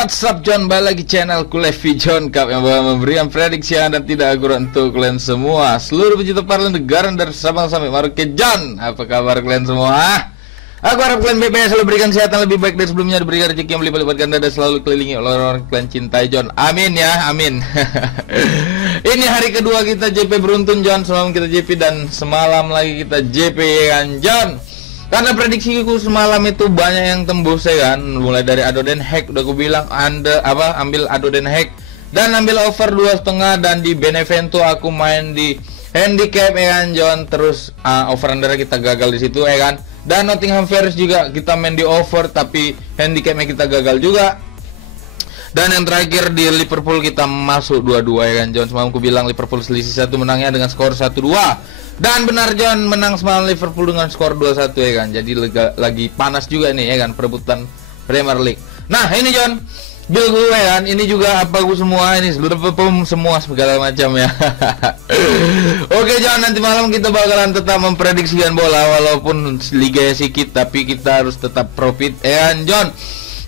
What's up John, balik lagi channelku Levi John Cup yang bakal memberikan prediksi dan tidak akurat untuk kalian semua, seluruh pecinta parlemen negara dari Sabang sampai Merauke. John, apa kabar kalian semua? Aku harap kalian baik-baik, selalu berikan kesehatan lebih baik dari sebelumnya, diberikan rezeki yang berlipat-lipat ganda dan selalu kelilingi oleh orang kalian cintai John. Amin ya, amin. Ini hari kedua kita JP beruntun John. Semalam kita JP dan semalam lagi kita JP kan John. Karena prediksiku semalam itu banyak yang tembus ya kan. Mulai dari Ado Den Hack udah aku bilang ambil Ado Den Hack dan ambil over 2,5, dan di Benevento aku main di handicap ya kan John. Terus over under kita gagal di situ ya kan. Dan Nottingham Forest juga kita main di over tapi handicapnya kita gagal juga. Dan yang terakhir di Liverpool kita masuk 2-2 ya kan John. Semalam aku bilang Liverpool selisih 1 menangnya dengan skor 1-2. Dan benar John, menang semalam Liverpool dengan skor 2-1 ya kan. Jadi lagi panas juga nih ya kan perebutan Premier League. Nah ini John, build gue kan, ini juga apa gue semua, ini semua segala macam ya. Oke John, nanti malam kita bakalan tetap memprediksikan bola walaupun liganya sedikit, tapi kita harus tetap profit ya kan John.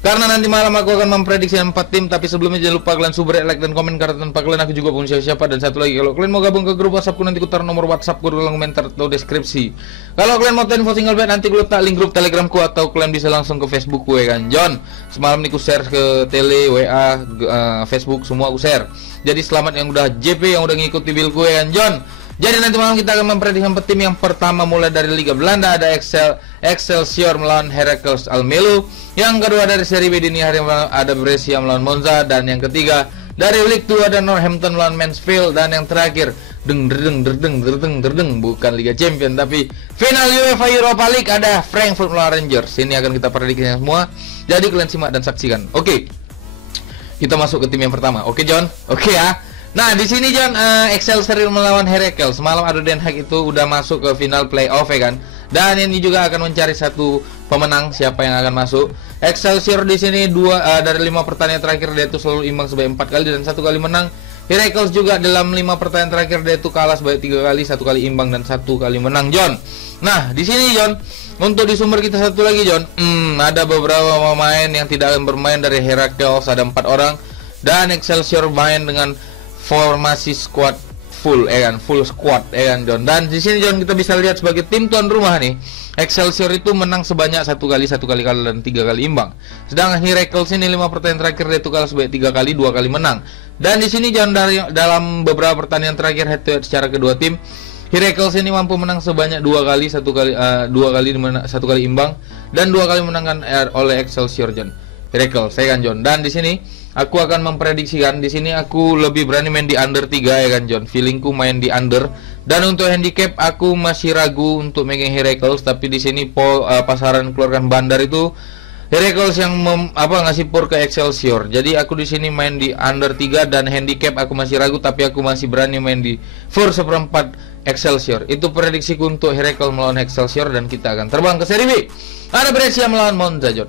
Karena nanti malam aku akan memprediksi 4 tim. Tapi sebelumnya jangan lupa kalian subrek, like, dan komen. Karena tanpa kalian aku juga punya siapa. Dan satu lagi, kalau kalian mau gabung ke grup WhatsAppku, nanti ku taruh nomor WhatsAppku di kolom komentar atau deskripsi. Kalau kalian mau info single bed, nanti ku letak link grup telegramku, atau kalian bisa langsung ke Facebookku ya kan John. Semalam nih ku share ke tele, WA, Facebook, semua aku share. Jadi selamat yang udah JP, yang udah ngikuti build-gue ya kan John. Jadi nanti malam kita akan memprediksi tim yang pertama mulai dari Liga Belanda, ada Excelsior melawan Heracles Almelo. Yang kedua dari Serie B dini hari ada Brescia melawan Monza, dan yang ketiga dari League 2 ada Northampton melawan Mansfield, dan yang terakhir bukan Liga Champion tapi final UEFA Europa League ada Frankfurt melawan Rangers. Ini akan kita prediksi semua. Jadi kalian simak dan saksikan. Oke. Kita masuk ke tim yang pertama. Oke John. Oke ya. Nah di sini John, Excelsior melawan Heracles. Semalam Ado Den Haag itu udah masuk ke final playoff ya kan. Dan ini juga akan mencari satu pemenang, siapa yang akan masuk. Excelsior di sini dari 5 pertandingan terakhir dia itu selalu imbang sebanyak 4 kali dan 1 kali menang. Heracles juga dalam 5 pertandingan terakhir dia itu kalah sebanyak 3 kali, 1 kali imbang dan 1 kali menang John. Nah di sini John, untuk di sumber kita satu lagi John, ada beberapa pemain yang tidak akan bermain dari Heracles, ada 4 orang. Dan Excelsior main dengan formasi squad full kan, full squad kan John. Dan di sini John kita bisa lihat sebagai tim tuan rumah nih, Excelsior itu menang sebanyak 1 kali kalah dan 3 kali imbang. Sedangkan Heracles ini 5 pertandingan terakhir dia itu kalah sebanyak 3 kali, 2 kali menang. Dan di sini John, dalam beberapa pertandingan terakhir head to head secara kedua tim, Heracles ini mampu menang sebanyak 2 kali, 1 kali imbang dan 2 kali menangkan oleh Excelsior John. Heracles saya kan John. Dan di sini aku akan memprediksikan, di sini aku lebih berani main di under 3 ya kan John. Feelingku main di under. Dan untuk handicap aku masih ragu untuk megang Heracles, tapi di sini pasaran keluarkan bandar itu Heracles yang ngasih pour ke Excelsior. Jadi aku di sini main di under 3 dan handicap aku masih ragu, tapi aku masih berani main di 4/4 Excelsior. Itu prediksiku untuk Heracles melawan Excelsior, dan kita akan terbang ke Serie B. Ada Brescia melawan Monza John.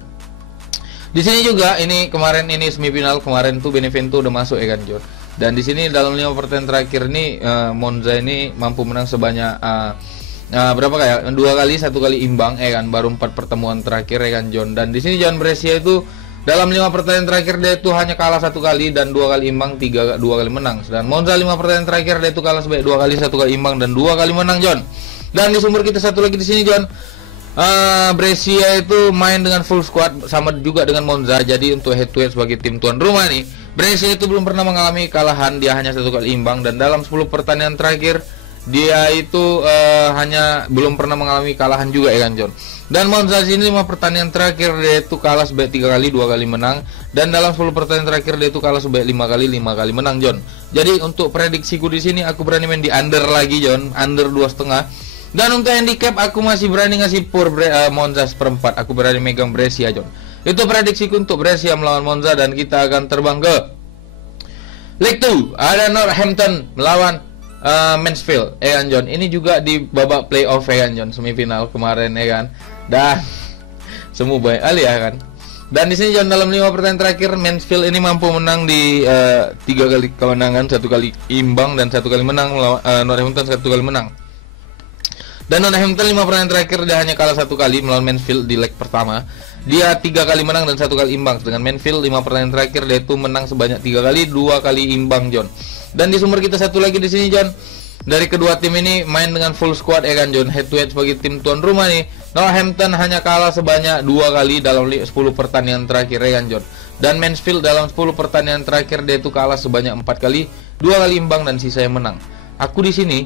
Di sini juga ini kemarin ini semifinal kemarin tuh Benevento udah masuk ya kan John. Dan di sini dalam 5 pertandingan terakhir nih Monza ini mampu menang sebanyak berapa kayak 2 kali, 1 kali imbang ya kan, baru 4 pertemuan terakhir ya kan John. Dan di sini John, Brescia itu dalam 5 pertandingan terakhir dia itu hanya kalah 1 kali dan 2 kali imbang, 2 kali menang. Dan Monza 5 pertandingan terakhir dia itu kalah sebanyak 2 kali, 1 kali imbang dan 2 kali menang John. Dan di sumber kita satu lagi di sini John, Brescia itu main dengan full squad sama juga dengan Monza. Jadi untuk head to head sebagai tim tuan rumah nih, Brescia itu belum pernah mengalami kalahan, dia hanya 1 kali imbang, dan dalam 10 pertandingan terakhir dia itu hanya belum pernah mengalami kalahan juga ya kan John. Dan Monza ini 5 pertandingan terakhir dia itu kalah sebanyak 3 kali, 2 kali menang, dan dalam 10 pertandingan terakhir dia itu kalah sebanyak 5 kali, 5 kali menang John. Jadi untuk prediksiku di sini aku berani main di under lagi John, under 2,5. Dan untuk handicap aku masih berani ngasih pour Monza 1/4. Aku berani megang Brescia John. Itu prediksiku untuk Brescia melawan Monza, dan kita akan terbang ke League 2. Ada Northampton melawan Mansfield ya kan John. Ini juga di babak playoff ya kan John, semifinal kemarin ya kan. Dan semua baik kali ya kan. Dan di sini John, dalam 5 pertandingan terakhir Mansfield ini mampu menang di 3 kali kemenangan, 1 kali imbang dan 1 kali menang. Northampton 1 kali menang. Dan Hampton 5 pertandingan terakhir dia hanya kalah 1 kali melawan Mansfield di leg pertama. Dia 3 kali menang dan 1 kali imbang. Dengan Mansfield 5 pertandingan terakhir dia itu menang sebanyak 3 kali, 2 kali imbang, John. Dan di sumber kita satu lagi di sini, John. Dari kedua tim ini main dengan full squad ya kan, John. Head to head sebagai tim tuan rumah nih. Hampton hanya kalah sebanyak 2 kali dalam 10 pertandingan terakhir ya kan, John. Dan Mansfield dalam 10 pertandingan terakhir dia itu kalah sebanyak 4 kali, 2 kali imbang dan sisanya menang. Aku di sini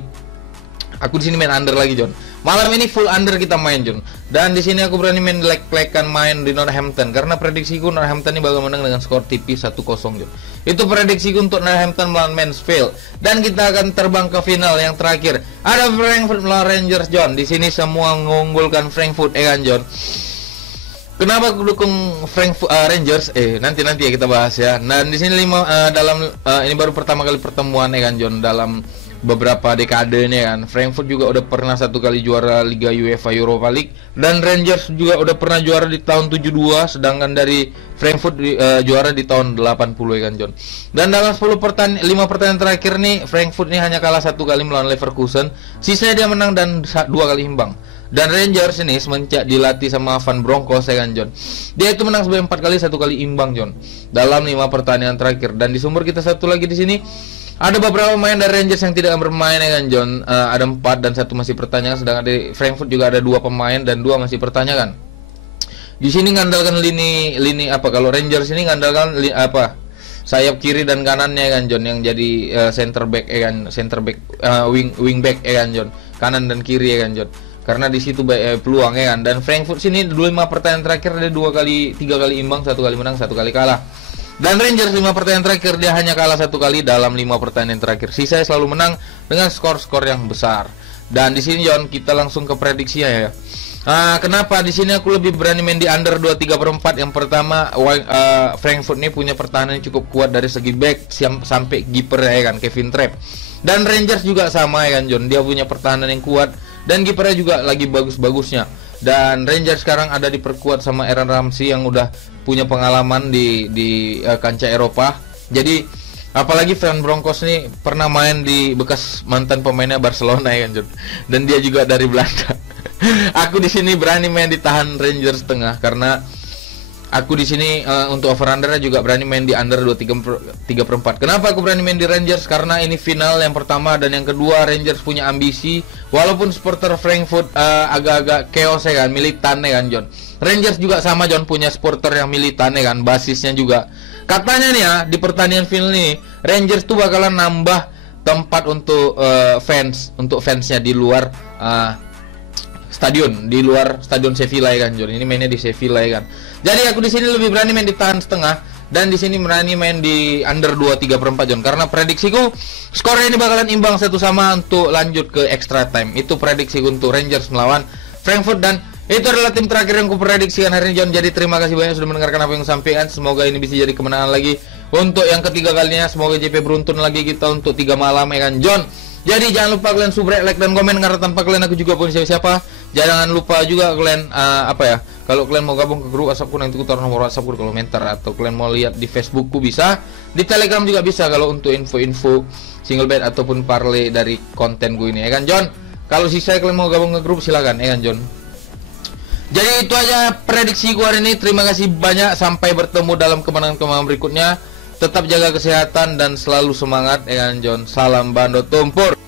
main under lagi, John. Malam ini full under kita main, John. Dan di sini aku berani main leg-legan main di Northampton karena prediksiku Northampton ini bakal menang dengan skor tipis 1-0, John. Itu prediksiku untuk Northampton melawan Mansfield. Dan kita akan terbang ke final yang terakhir. Ada Frankfurt melawan Rangers, John. Di sini semua mengunggulkan Frankfurt, kan, John. Kenapa aku dukung Frankfurt Rangers? Nanti ya kita bahas ya. Dan di sini ini baru pertama kali pertemuan ya kan, John, dalam beberapa dekade ini kan. Frankfurt juga udah pernah 1 kali juara Liga UEFA Europa League dan Rangers juga udah pernah juara di tahun 72, sedangkan dari Frankfurt juara di tahun 80 ya kan, John. Dan dalam 5 pertandingan terakhir nih Frankfurt ini hanya kalah 1 kali melawan Leverkusen, sisanya dia menang dan 2 kali imbang. Dan Rangers ini semenjak dilatih sama Van Bronckhorst ya kan, John. Dia itu menang sebanyak 4 kali, 1 kali imbang, John, dalam 5 pertandingan terakhir. Dan di sumber kita satu lagi di sini ada beberapa pemain dari Rangers yang tidak bermain ya kan, John. Ada 4 dan 1 masih pertanyakan, sedangkan di Frankfurt juga ada 2 pemain dan 2 masih pertanyakan. Di sini ngandalkan lini apa? Kalau Rangers ini ngandalkan sayap kiri dan kanannya kan, John, yang jadi center back ya kan, wing back ya kan, John. Kanan dan kiri ya kan, John. Karena di situ peluang ya kan. Dan Frankfurt sini 5 pertandingan terakhir ada 3 kali imbang, 1 kali menang, 1 kali kalah. Dan Rangers 5 pertandingan terakhir dia hanya kalah 1 kali dalam 5 pertandingan terakhir. Sisanya selalu menang dengan skor-skor yang besar. Dan di sini, John, kita langsung ke prediksinya ya. Kenapa di sini aku lebih berani main di under 2/3/4? Yang pertama, Frankfurt ini punya pertahanan yang cukup kuat dari segi back sampai kiper ya kan, Kevin Trapp. Dan Rangers juga sama ya kan, John. Dia punya pertahanan yang kuat dan kipernya juga lagi bagus-bagusnya. Dan Rangers sekarang ada diperkuat sama Aaron Ramsey yang udah punya pengalaman di kancah Eropa. Jadi apalagi Van Bronckhorst nih pernah main di bekas mantan pemainnya Barcelona ya kan, John. Dan dia juga dari Belanda. Aku di sini berani main ditahan Rangers tengah karena aku di sini untuk over undernya juga berani main di under 2/3/4. Kenapa aku berani main di Rangers? Karena ini final yang pertama dan yang kedua Rangers punya ambisi. Walaupun supporter Frankfurt agak-agak chaos ya kan, militan ya kan, John. Rangers juga sama, John, punya supporter yang militan ya kan, basisnya juga. Katanya nih ya di pertandingan final nih Rangers tuh bakalan nambah tempat untuk fansnya di luar stadion, di luar stadion Sevilla ya kan, John. Ini mainnya di Sevilla ya kan. Jadi aku di sini lebih berani main di tahan setengah dan di sini berani main di under 2/3/4, John. Karena prediksiku skornya ini bakalan imbang 1-1 untuk lanjut ke extra time. Itu prediksi untuk Rangers melawan Frankfurt dan itu adalah tim terakhir yang kuprediksikan hari ini, John. Jadi terima kasih banyak sudah mendengarkan apa yang sampaikan. Semoga ini bisa jadi kemenangan lagi untuk yang ketiga kalinya. Semoga JP beruntun lagi kita untuk 3 malam ya kan, John. Jadi jangan lupa kalian subrek, like dan komen karena tanpa kalian aku juga punya siapa-siapa. Jangan lupa juga kalian kalau kalian mau gabung ke grup WhatsAppku, nanti aku taruh nomor WhatsAppku di komentar, atau kalian mau lihat di Facebookku bisa, di Telegram juga bisa kalau untuk info-info single bet ataupun parlay dari konten gue ini ya kan, John. Kalau sisa kalian mau gabung ke grup silakan ya kan, John. Jadi itu aja prediksi gue hari ini. Terima kasih banyak, sampai bertemu dalam kemenangan-kemenangan berikutnya. Tetap jaga kesehatan dan selalu semangat ya kan, John. Salam Bando Tumpur.